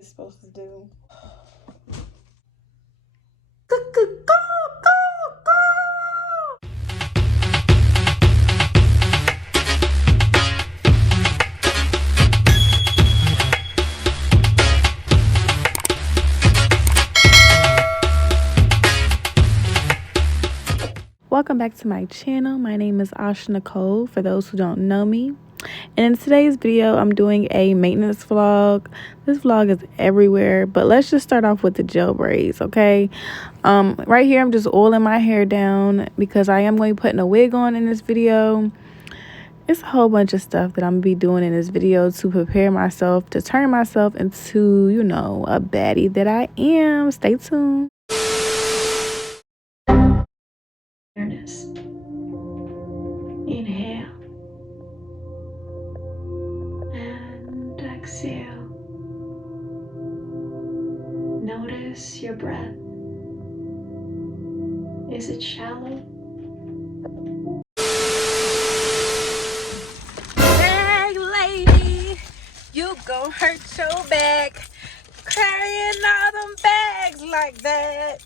It's supposed to do. Welcome back to my channel. My name is Nicole, for those who don't know me. And in today's video, I'm doing a maintenance vlog. This vlog is everywhere, but let's just start off with the gel braids, okay? Right here, I'm just oiling my hair down because I am going to be putting a wig on in this video. It's a whole bunch of stuff that I'm going to be doing in this video to prepare myself, to turn myself into, you know, a baddie that I am. Stay tuned. Awareness. Inhale and exhale. Notice your breath. Is it shallow? Bag lady, you gon' hurt your back carrying all them bags like that.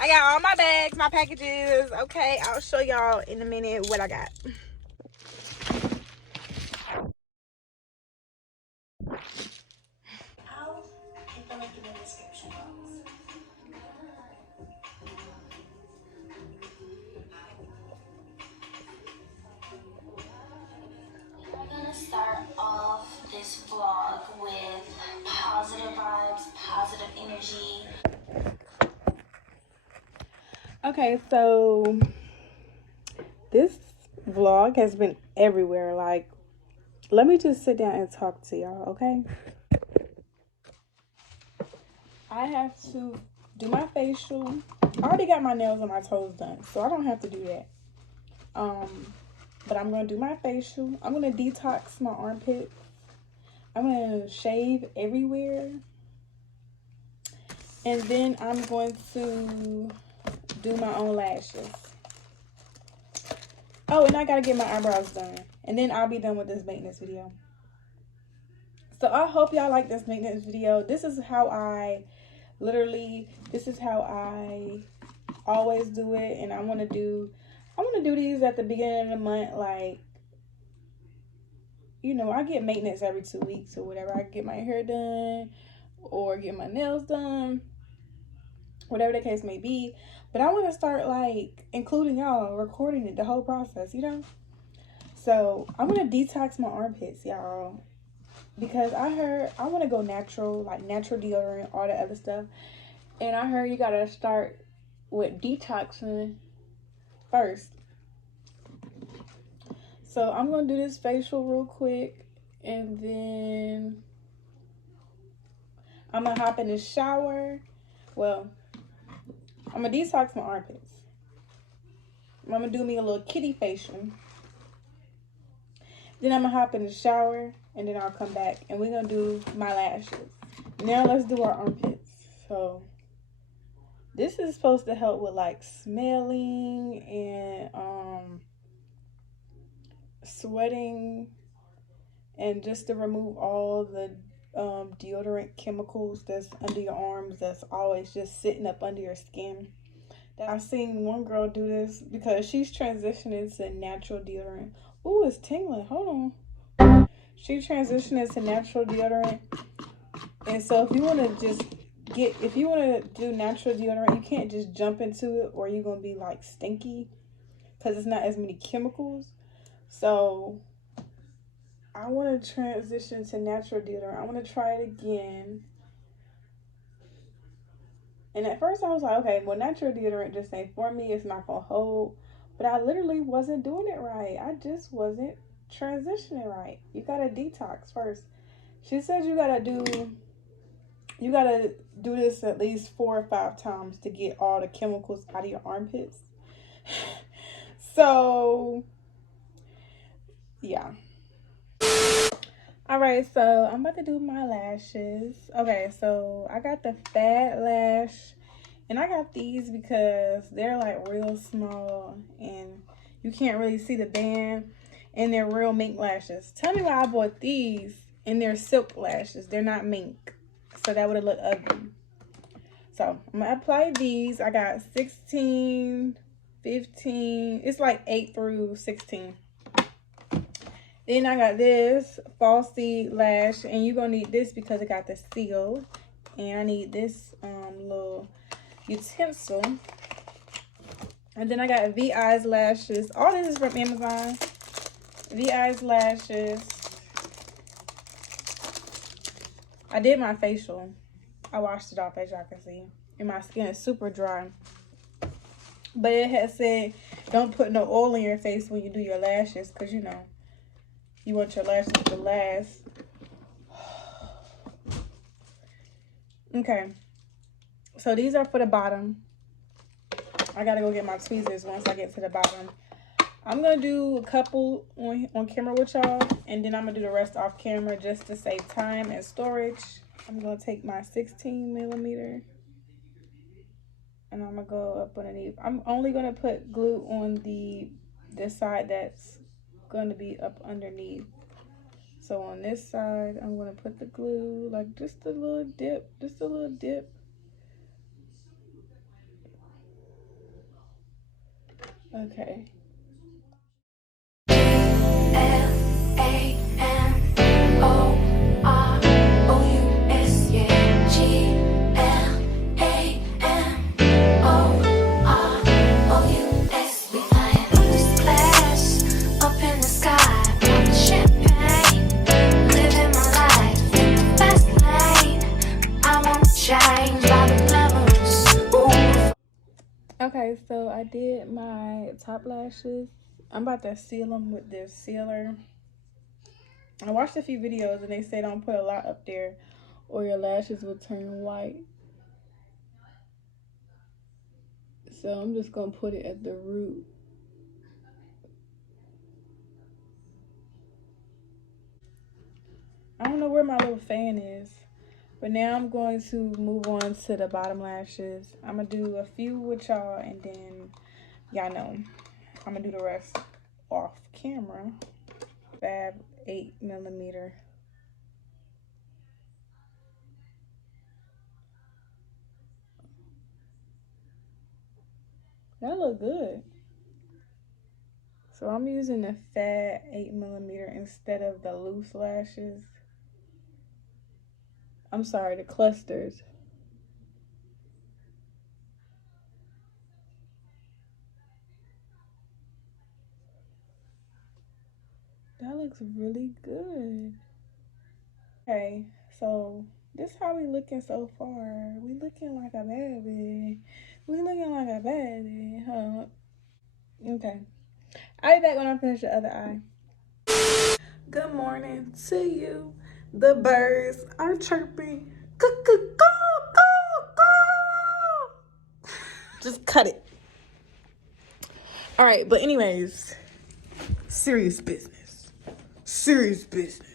I got all my bags, my packages. Okay, I'll show y'all in a minute what I got. I'll put the link in the description box. We're gonna start off this vlog with positive vibes, positive energy. Okay, so this vlog has been everywhere. Like, let me just sit down and talk to y'all, okay? I have to do my facial. I already got my nails and my toes done, so I don't have to do that. But I'm gonna do my facial. I'm gonna detox my armpits. I'm gonna shave everywhere. And then I'm going to do my own lashes. Oh, and I gotta get my eyebrows done. And then I'll be done with this maintenance video. So I hope y'all like this maintenance video. This is how I always do it. And I wanna do these at the beginning of the month. Like, you know, I get maintenance every 2 weeks or whatever. I get my hair done or get my nails done, whatever the case may be. But I want to start, like, including y'all, recording it, the whole process, you know? So I'm going to detox my armpits, y'all, because I heard I want to go natural, like natural deodorant, all the other stuff. And I heard you got to start with detoxing first. So I'm going to do this facial real quick, and then I'm going to hop in the shower. Well, I'm going to detox my armpits. I'm going to do me a little kitty facial. Then I'm going to hop in the shower, and then I'll come back, and we're going to do my lashes. Now let's do our armpits. So this is supposed to help with, like, smelling and sweating, and just to remove all the deodorant chemicals that's under your arms that's always just sitting up under your skin. I've seen one girl do this because she's transitioning to natural deodorant. Ooh, it's tingling. Hold on. She transitioning to natural deodorant. And so if you want to do natural deodorant, you can't just jump into it or you're going to be like stinky because it's not as many chemicals. So I want to transition to natural deodorant. I want to try it again. And at first I was like, okay, well, natural deodorant just ain't for me. It's not going to hold. But I literally wasn't doing it right. I just wasn't transitioning right. You got to detox first. She said you got to do this at least 4 or 5 times to get all the chemicals out of your armpits. So, yeah. All right, so I'm about to do my lashes. Okay, so I got the fat lash, and I got these because they're like real small and you can't really see the band, and they're real mink lashes. Tell me why I bought these, and they're silk lashes. They're not mink. so that would have looked ugly. So I'm gonna apply these. I got 16, 15. It's like 8 through 16. Then I got this falsy lash, and you're gonna need this because it got the seal. And I need this little utensil. And then I got VI's lashes. All this is from Amazon. VI's lashes. I did my facial. I washed it off, as y'all can see. And my skin is super dry. But it has said, don't put no oil in your face when you do your lashes. Because, you know, you want your lashes to last. Okay. So these are for the bottom. I gotta go get my tweezers once I get to the bottom. I'm gonna do a couple on camera with y'all, and then I'm gonna do the rest off camera just to save time and storage. I'm gonna take my 16mm and I'm gonna go up underneath. I'm only gonna put glue on this side that's gonna be up underneath. So on this side, I'm gonna put the glue, like just a little dip, just a little dip. Okay. Okay, so I did my top lashes. I'm about to seal them with this sealer. I watched a few videos and they say don't put a lot up there or your lashes will turn white. So I'm just gonna put it at the root. I don't know where my little fan is, but now I'm going to move on to the bottom lashes. I'm gonna do a few with y'all and then y'all know I'm gonna do the rest off camera. Fab 8mm. That look good. So I'm using the fat 8mm instead of the loose lashes. I'm sorry, the clusters. That looks really good. Okay, so this how we looking so far. We looking like a baby. We looking like a baby, huh? Okay. I'll be back when I finish the other eye. Good morning to you. The birds are chirping. Just cut it. All right, but anyways, serious business. Serious business.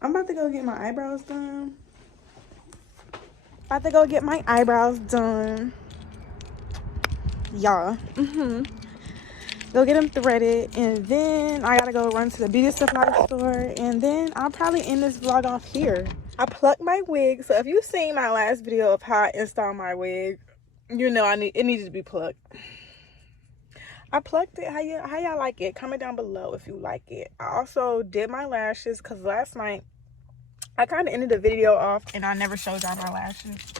I'm about to go get my eyebrows done. About to go get my eyebrows done. Y'all. Go get them threaded, and then I gotta go run to the beauty supply store, and then I'll probably end this vlog off here. I plucked my wig, so if you've seen my last video of how I installed my wig, you know it needed to be plucked. I plucked it. How y'all like it? Comment down below if you like it. I also did my lashes because last night I kind of ended the video off and I never showed y'all my lashes.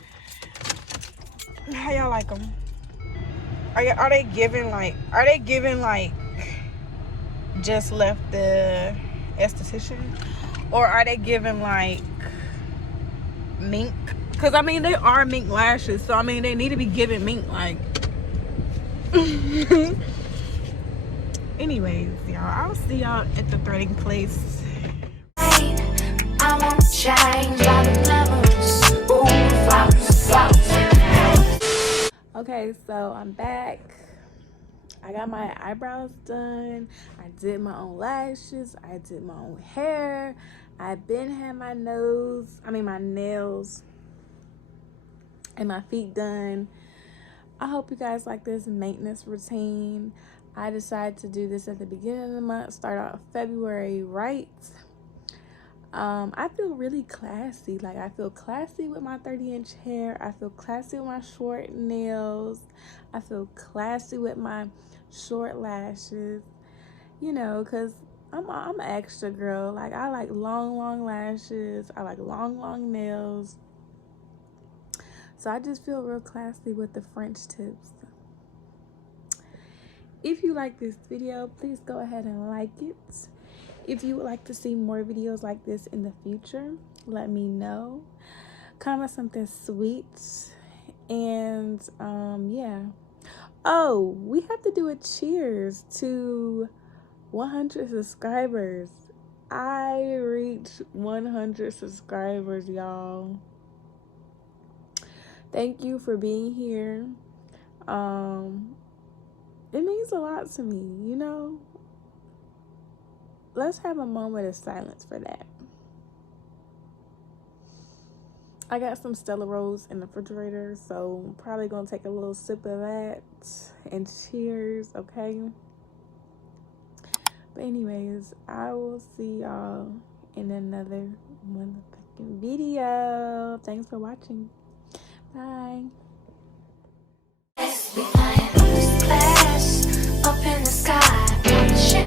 How y'all like them? Are they giving like just left the esthetician, or are they giving like mink? Because I mean they are mink lashes, so I mean they need to be giving mink like. Anyways, y'all, I'll see y'all at the threading place. I won't change by the levels. Okay, so I'm back. I got my eyebrows done. I did my own lashes. I did my own hair. I've been had my nails and my feet done. I hope you guys like this maintenance routine. I decided to do this at the beginning of the month, start out February right. I feel really classy. Like, I feel classy with my 30-inch hair. I feel classy with my short nails. I feel classy with my short lashes. You know, because I'm an extra girl. Like, I like long lashes. I like long nails. So I just feel real classy with the French tips. If you like this video, please go ahead and like it. If you would like to see more videos like this in the future, let me know. Comment something sweet. And yeah. Oh, we have to do a cheers to 100 subscribers. I reached 100 subscribers, y'all. Thank you for being here. It means a lot to me, you know? Let's have a moment of silence for that. I got some Stella Rose in the refrigerator, so I'm probably gonna take a little sip of that and cheers, okay? But anyways, I will see y'all in another motherfucking video. Thanks for watching. Bye.